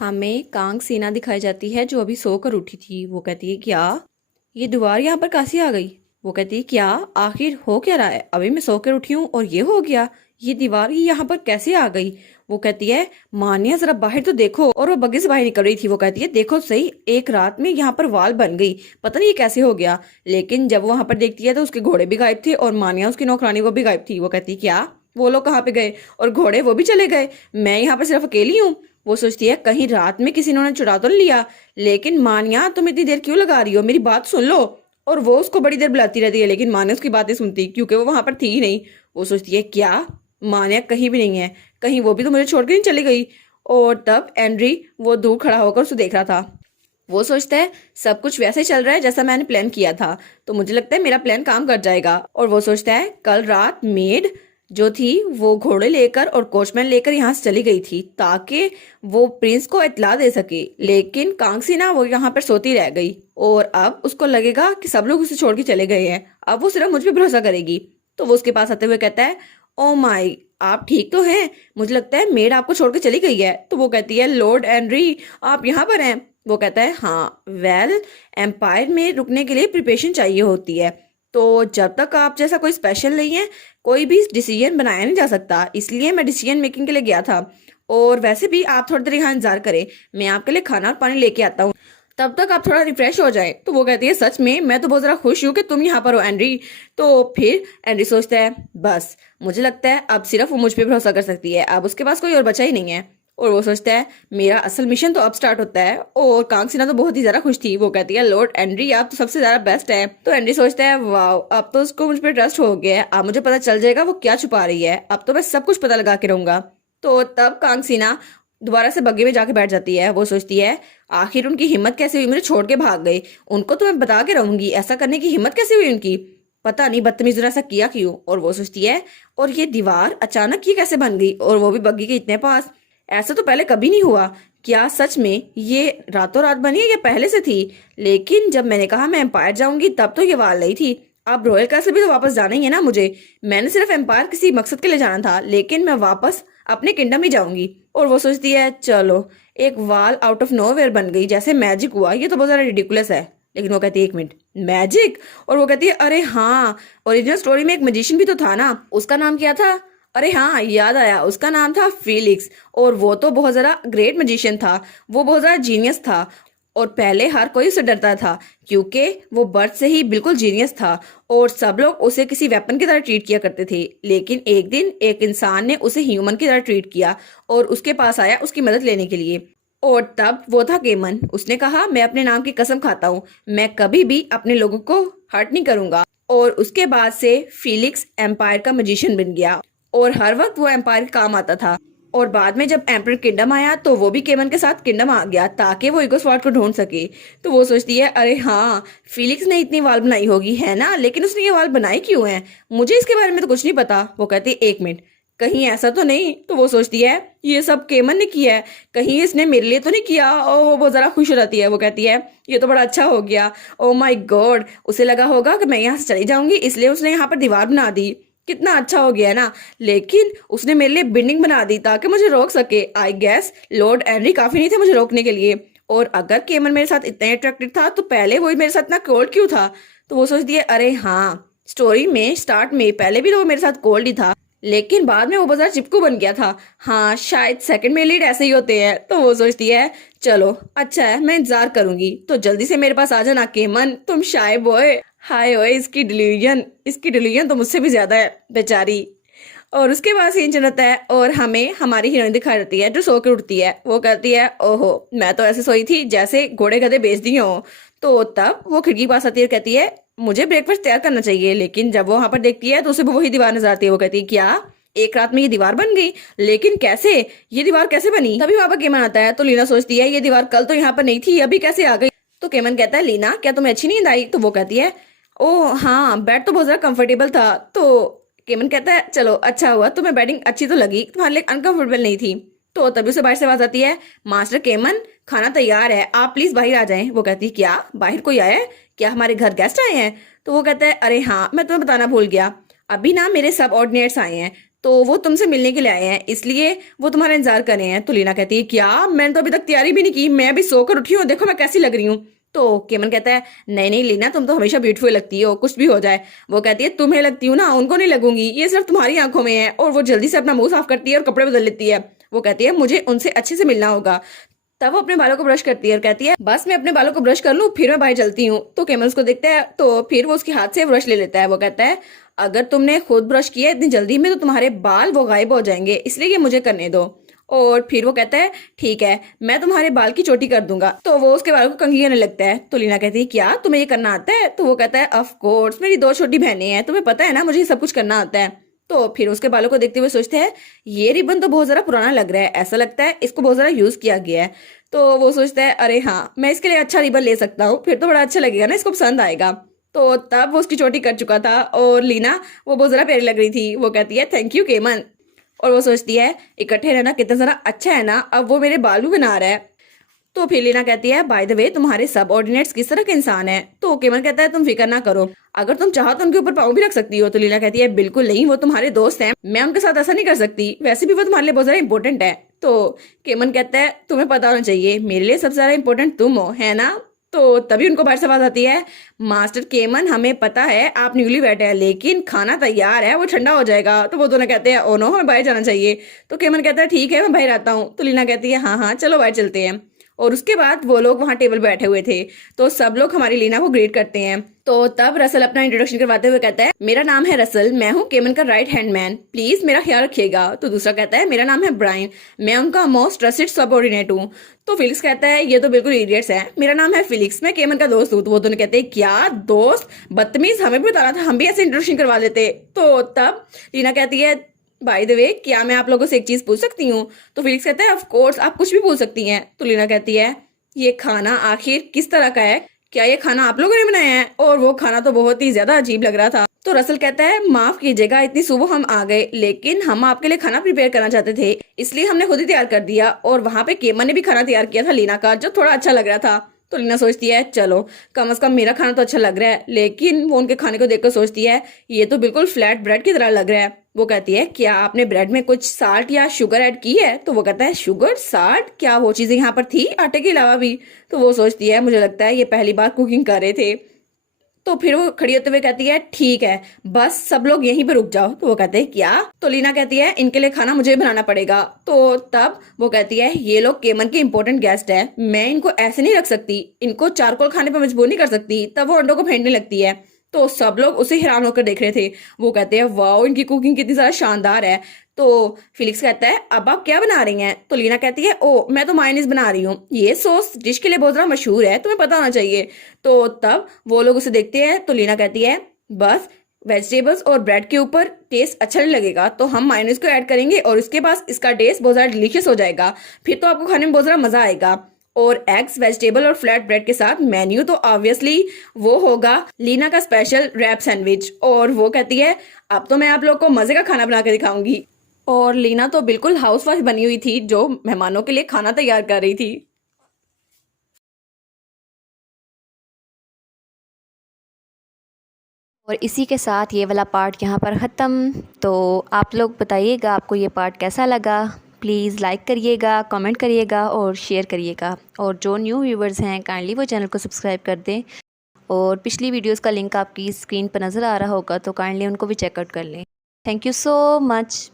हमें कांग सेना दिखाई जाती है जो अभी सोकर उठी थी। वो कहती है क्या ये दीवार यहाँ पर कैसे आ गई। वो कहती है क्या आखिर हो क्या रहा है, अभी मैं सोकर उठी हूँ और ये हो गया, ये दीवार ये यहाँ पर कैसे आ गई। वो कहती है मान्या जरा बाहर तो देखो, और वो बग्गी से बाहर निकल रही थी। वो कहती है देखो सही, एक रात में यहाँ पर वाल बन गई, पता नहीं ये कैसे हो गया। लेकिन जब वो वहां पर देखती है तो उसके घोड़े भी गायब थे और मान्या उसकी नौकरानी वो भी गायब थी। वो कहती है क्या वो लोग कहाँ पे गए, और घोड़े वो भी चले गए, मैं यहाँ पर सिर्फ अकेली हूँ। वो सोचती है कहीं रात में किसी ने चुरा तो नहीं लिया। लेकिन मान्या तुम इतनी देर क्यों लगा रही हो, मेरी बात सुन लो। और वो उसको बड़ी देर बुलाती रहती है लेकिन मान्या उसकी बातें सुनती क्योंकि वो वहां पर थी ही नहीं। वो सोचती है क्या मान्या कहीं भी नहीं है, कहीं वो भी तो मुझे छोड़ के नहीं चली गई। और तब एंड्री वो दूर खड़ा होकर उसे देख रहा था। वो सोचता है सब कुछ वैसे चल रहा है जैसा मैंने प्लान किया था, तो मुझे लगता है मेरा प्लान काम कर जाएगा। और वो सोचता है कल रात मेड जो थी वो घोड़े लेकर और कोचमैन लेकर यहाँ से चली गई थी ताकि वो प्रिंस को इत्तला दे सके। लेकिन कांगसी ना वो यहाँ पर सोती रह गई और अब उसको लगेगा कि सब लोग उसे छोड़ के चले गए हैं, अब वो सिर्फ मुझ पर भरोसा करेगी। तो वो उसके पास आते हुए कहता है ओ माई आप ठीक तो हैं, मुझे लगता है मेड आपको छोड़ के चली गई है। तो वो कहती है लॉर्ड एनरी आप यहाँ पर हैं। वो कहता है हाँ वेल एम्पायर में रुकने के लिए प्रिपरेशन चाहिए होती है, तो जब तक आप जैसा कोई स्पेशल नहीं है कोई भी डिसीजन बनाया नहीं जा सकता, इसलिए मैं डिसीजन मेकिंग के लिए गया था। और वैसे भी आप थोड़ी देर यहाँ इंतजार करें, मैं आपके लिए खाना और पानी लेके आता हूँ, तब तक आप थोड़ा रिफ्रेश हो जाए। तो वो कहती है सच में मैं तो बहुत ज़रा खुश हूँ कि तुम यहाँ पर हो एंड्री। तो फिर एंड्री सोचता है बस मुझे लगता है अब सिर्फ वो मुझ पर भरोसा कर सकती है, अब उसके पास कोई और बचा ही नहीं है। और वो सोचता है मेरा असल मिशन तो अब स्टार्ट होता है। और कांगसिना तो बहुत ही ज्यादा खुश थी। वो कहती है लॉर्ड एंड्री आप तो सबसे ज्यादा बेस्ट है। तो एंड्री सोचता है वाह अब तो उसको मुझ पर ट्रस्ट हो गया है, अब मुझे पता चल जाएगा वो क्या छुपा रही है, अब तो मैं सब कुछ पता लगा के रहूंगा। तो तब कांगसिना दोबारा से बग्गी में जाके बैठ जाती है। वो सोचती है आखिर उनकी हिम्मत कैसे हुई, मुझे छोड़ के भाग गई, उनको तो मैं बता के रहूंगी, ऐसा करने की हिम्मत कैसे हुई उनकी, पता नहीं बदतमीज ने ऐसा किया क्यों। और वो सोचती है और ये दीवार अचानक ये कैसे बन गई, और वो भी बग्गी के इतने पास, ऐसा तो पहले कभी नहीं हुआ, क्या सच में ये रातों रात बनी है या पहले से थी। लेकिन जब मैंने कहा मैं एम्पायर जाऊंगी तब तो ये वाल नहीं थी, अब रॉयल कैसल भी तो वापस जाना ही है ना मुझे, मैंने सिर्फ एम्पायर किसी मकसद के लिए जाना था, लेकिन मैं वापस अपने किंगडम ही जाऊंगी। और वो सोचती है चलो एक वाल आउट ऑफ नोवेयर बन गई, जैसे मैजिक हुआ, ये तो बहुत ज्यादा रिडिकुलस है। लेकिन वो कहती है एक मिनट मैजिक, और वो कहती है अरे हाँ ओरिजिनल स्टोरी में एक मैजिशियन भी तो था ना, उसका नाम क्या था, अरे हाँ याद आया उसका नाम था फेलिक्स, और वो तो बहुत ज्यादा ग्रेट मैजिशियन था, वो बहुत ज्यादा जीनियस था। और पहले हर कोई उससे डरता था क्योंकि वो बर्थ से ही बिल्कुल जीनियस था और सब लोग उसे किसी वेपन की तरह ट्रीट किया करते थे। लेकिन एक दिन एक इंसान ने उसे ह्यूमन की तरह ट्रीट किया और उसके पास आया उसकी मदद लेने के लिए, और तब वो था केमन। उसने कहा मैं अपने नाम की कसम खाता हूँ मैं कभी भी अपने लोगों को हर्ट नहीं करूंगा। और उसके बाद से फिलिक्स एम्पायर का मैजिशियन बन गया और हर वक्त वो एम्पायर के काम आता था। और बाद में जब एम्परर किंगडम आया तो वो भी केमन के साथ किंगडम आ गया ताकि वो ईगो स्वॉर्ड को ढूंढ सके। तो वो सोचती है अरे हाँ फिलिक्स ने इतनी वाल बनाई होगी है ना, लेकिन उसने ये वाल बनाए क्यों हैं, मुझे इसके बारे में तो कुछ नहीं पता। वो कहती है एक मिनट कहीं ऐसा तो नहीं। तो वो सोचती है ये सब केमन ने किया है, कहीं इसने मेरे लिए तो नहीं किया। और वो बहुत जरा खुश हो जाती है। वो कहती है ये तो बड़ा अच्छा हो गया, ओ माय गॉड, उसे लगा होगा कि मैं यहाँ से चली जाऊंगी इसलिए उसने यहाँ पर दीवार बना दी, कितना अच्छा हो गया ना। लेकिन उसने मेरे लिए बिल्डिंग बना दी ताकि मुझे रोक सके। आई गेस लॉर्ड एनरी काफी नहीं थे मुझे रोकने के लिए, और अगर केमन मेरे साथ इतना अट्रैक्टिव था तो पहले वो मेरे साथ इतना कोल्ड क्यों था। तो वो सोचती है अरे हाँ स्टोरी में स्टार्ट में पहले भी तो वो मेरे साथ कोल्ड ही था, लेकिन बाद में वो बाजार चिपकू बन गया था। हाँ शायद सेकंड में लीड ऐसे ही होते हैं। तो वो सोचती है चलो अच्छा है मैं इंतजार करूंगी, तो जल्दी से मेरे पास आ जाना केमन, तुम शाय बॉय। हाय ओए इसकी डिलीजन तो मुझसे भी ज्यादा है बेचारी। और उसके बाद सीन चल जाता है और हमें हमारी हीरोइन दिखाई देती है जो सो के उठती है। वो कहती है ओहो मैं तो ऐसे सोई थी जैसे घोड़े गधे बेच दिए हो। तो तब वो खिड़की के पास आती है और कहती है मुझे ब्रेकफास्ट तैयार करना चाहिए। लेकिन जब वो वहां पर देखती है तो उसे वही दीवार नजर आती है। वो कहती है क्या एक रात में ये दीवार बन गई, लेकिन कैसे, ये दीवार कैसे बनी। तभी वहां पर केमन आता है। तो लीना सोचती है ये दीवार कल तो यहाँ पर नहीं थी, अभी कैसे आ गई। तो केमन कहता है लीना क्या तुम्हें अच्छी नींद आई। तो वो कहती है ओ हाँ बेड तो बहुत ज्यादा कंफर्टेबल था। तो केमन कहता है चलो अच्छा हुआ तुम्हें बैटिंग अच्छी तो लगी, तुम्हारे लिए अनकंफर्टेबल नहीं थी। तो तभी उसे बाहर से आवाज आती है मास्टर केमन खाना तैयार है आप प्लीज बाहर आ जाएं। वो कहती है क्या बाहर कोई आया है, क्या हमारे घर गेस्ट आए हैं। तो वो कहता है अरे हाँ मैं तुम्हें बताना भूल गया, अभी ना मेरे सब ऑर्डिनेट्स आए हैं, तो वो तुमसे मिलने के लिए आए हैं, इसलिए वो तुम्हारा इंतजार कर रहे हैं। तो लीना कहती है क्या, मैंने तो अभी तक तैयारी भी नहीं की, मैं अभी सोकर उठी हूँ, देखो मैं कैसी लग रही हूँ। तो केमन कहता है नहीं नहीं लीना, तुम तो हमेशा ब्यूटीफुल लगती हो, कुछ भी हो जाए। वो कहती है तुम्हें लगती हूँ ना, उनको नहीं लगूंगी, ये सिर्फ तुम्हारी आंखों में है। और वो जल्दी से अपना मुंह साफ करती है और कपड़े बदल लेती है। वो कहती है मुझे उनसे अच्छे से मिलना होगा। तब वो अपने बालों को ब्रश करती है और कहती है बस मैं अपने बालों को ब्रश कर लूं फिर मैं बाहर चलती हूँ। तो केमल उसको देखता है, तो फिर वो उसके हाथ से ब्रश ले लेता है। वो कहता है अगर तुमने खुद ब्रश किया इतनी जल्दी में तो तुम्हारे बाल वो गायब हो जाएंगे, इसलिए ये मुझे करने दो। और फिर वो कहता है ठीक है, मैं तुम्हारे बाल की चोटी कर दूंगा। तो वो उसके बालों को कंघी करने लगता है। तो लीना कहती है क्या तुम्हें ये करना आता है? तो वो कहता है ऑफ कोर्स, मेरी 2 छोटी बहनें हैं, तुम्हें पता है ना मुझे ये सब कुछ करना आता है। तो फिर उसके बालों को देखते हुए सोचते हैं ये रिबन तो बहुत जरा पुराना लग रहा है, ऐसा लगता है इसको बहुत जरा यूज किया गया है। तो वो सोचता है अरे हाँ, मैं इसके लिए अच्छा रिबन ले सकता हूँ, फिर तो बड़ा अच्छा लगेगा ना, इसको पसंद आएगा। तो तब वो उसकी चोटी कर चुका था और लीना वो बहुत जरा प्यारी लग रही थी। वो कहती है थैंक यू केमन। और वो सोचती है इकट्ठे रहना कितना जरा अच्छा है ना, अब वो मेरे बाल भी बना रहा है। तो फिर लीना कहती है बाय द वे तुम्हारे सबऑर्डिनेट्स किस तरह के इंसान है? तो केमन कहता है तुम फिक्र ना करो, अगर तुम चाहो तो उनके ऊपर पाँव भी रख सकती हो। तो लीना कहती है बिल्कुल नहीं, वो तुम्हारे दोस्त हैं, मैं उनके साथ ऐसा नहीं कर सकती, वैसे भी वो तुम्हारे लिए बहुत ज्यादा इंपॉर्टेंट है। तो केमन कहता है तुम्हें पता होना चाहिए मेरे लिए सबसे ज्यादा इंपॉर्टेंट तुम हो, है ना? तो तभी उनको बाहर से आवाज आती है मास्टर केमन हमें पता है आप न्यूली बैठे हैं, लेकिन खाना तैयार है, वो ठंडा हो जाएगा। तो वो दोनों कहते हैं ओ नो, हमें बाहर जाना चाहिए। तो केमन कहता है ठीक है मैं बाहर आता हूँ। तो लीना कहती है हाँ हाँ चलो बाहर चलते हैं। और उसके बाद वो लोग वहां टेबल बैठे हुए थे, तो सब लोग हमारी लीना को ग्रीट करते हैं। तो तब रसल अपना इंट्रोडक्शन करवाते हुए कहता है मेरा नाम है रसल, मैं हूँ केमन का राइट हैंड मैन, प्लीज मेरा ख्याल रखिएगा। तो दूसरा कहता है मेरा नाम है ब्रायन, मैं उनका मोस्ट ट्रस्टेड सबऑर्डिनेट हूँ। तो फिलिक्स कहता है ये तो बिल्कुल इडियट्स है, मेरा नाम है फिलिक्स, मैं केमन का दोस्त हूँ। तो वो दोनों कहते हैं क्या दोस्त, बदतमीज, हमें भी बताना था, हम भी ऐसे इंट्रोडक्शन करवा देते। तो तब लीना कहती है बाय द वे क्या मैं आप लोगों से एक चीज पूछ सकती हूँ? तो फिलिक्स कहता है ऑफ कोर्स आप कुछ भी पूछ सकती हैं। तो लीना कहती है ये खाना आखिर किस तरह का है, क्या ये खाना आप लोगों ने बनाया है? और वो खाना तो बहुत ही ज्यादा अजीब लग रहा था। तो रसल कहता है माफ कीजिएगा इतनी सुबह हम आ गए, लेकिन हम आपके लिए खाना प्रिपेयर करना चाहते थे, इसलिए हमने खुद ही तैयार कर दिया। और वहां पे केमन ने भी खाना तैयार किया था लीना का, जो थोड़ा अच्छा लग रहा था। तो लीना सोचती है चलो कम से कम मेरा खाना तो अच्छा लग रहा है, लेकिन वो उनके खाने को देखकर सोचती है ये तो बिल्कुल फ्लैट ब्रेड की तरह लग रहा है। वो कहती है क्या आपने ब्रेड में कुछ साल्ट या शुगर ऐड की है? तो वो कहता है शुगर साल्ट, क्या वो चीजें यहाँ पर थी आटे के अलावा भी? तो वो सोचती है मुझे लगता है ये पहली बार कुकिंग कर रहे थे। तो फिर वो खड़ी होते हुए कहती है ठीक है बस सब लोग यहीं पे रुक जाओ। तो वो कहते हैं क्या? तो लीना कहती है इनके लिए खाना मुझे बनाना पड़ेगा। तो तब वो कहती है ये लोग केमन के इंपॉर्टेंट गेस्ट है, मैं इनको ऐसे नहीं रख सकती, इनको चारकोल खाने पर मजबूर नहीं कर सकती। तब वो अंडों को फेंटने लगती है। तो सब लोग उसे हैरान होकर देख रहे थे। वो कहते हैं वाओ इनकी कुकिंग कितनी ज्यादा शानदार है। तो फिलिक्स कहता है अब आप क्या बना रही हैं? तो लीना कहती है ओ मैं तो मायोनीज बना रही हूँ, ये सॉस डिश के लिए बहुत ज्यादा मशहूर है, तुम्हें पता होना चाहिए। तो तब वो लोग उसे देखते हैं। तो लीना कहती है बस वेजिटेबल्स और ब्रेड के ऊपर टेस्ट अच्छा नहीं लगेगा तो हम मायोनीज को ऐड करेंगे और इसके बाद इसका टेस्ट बहुत ज्यादा डिलीशियस हो जाएगा, फिर तो आपको खाने में बहुत ज्यादा मजा आएगा। और एग्स वेजिटेबल और फ्लैट ब्रेड के साथ मेन्यू तो ऑब्वियसली वो होगा लीना का स्पेशल रैप सैंडविच। और वो कहती है अब तो मैं आप लोग को मजे का खाना बना के दिखाऊंगी। और लीना तो बिल्कुल हाउसवाइफ बनी हुई थी जो मेहमानों के लिए खाना तैयार कर रही थी। और इसी के साथ ये वाला पार्ट यहाँ पर ख़त्म। तो आप लोग बताइएगा आपको ये पार्ट कैसा लगा, प्लीज़ लाइक करिएगा, कमेंट करिएगा और शेयर करिएगा। और जो न्यू व्यूवर्स हैं काइंडली वो चैनल को सब्सक्राइब कर दें। और पिछली वीडियोस का लिंक आपकी स्क्रीन पर नज़र आ रहा होगा तो काइंडली उनको भी चेकआउट कर लें। Thank you so much.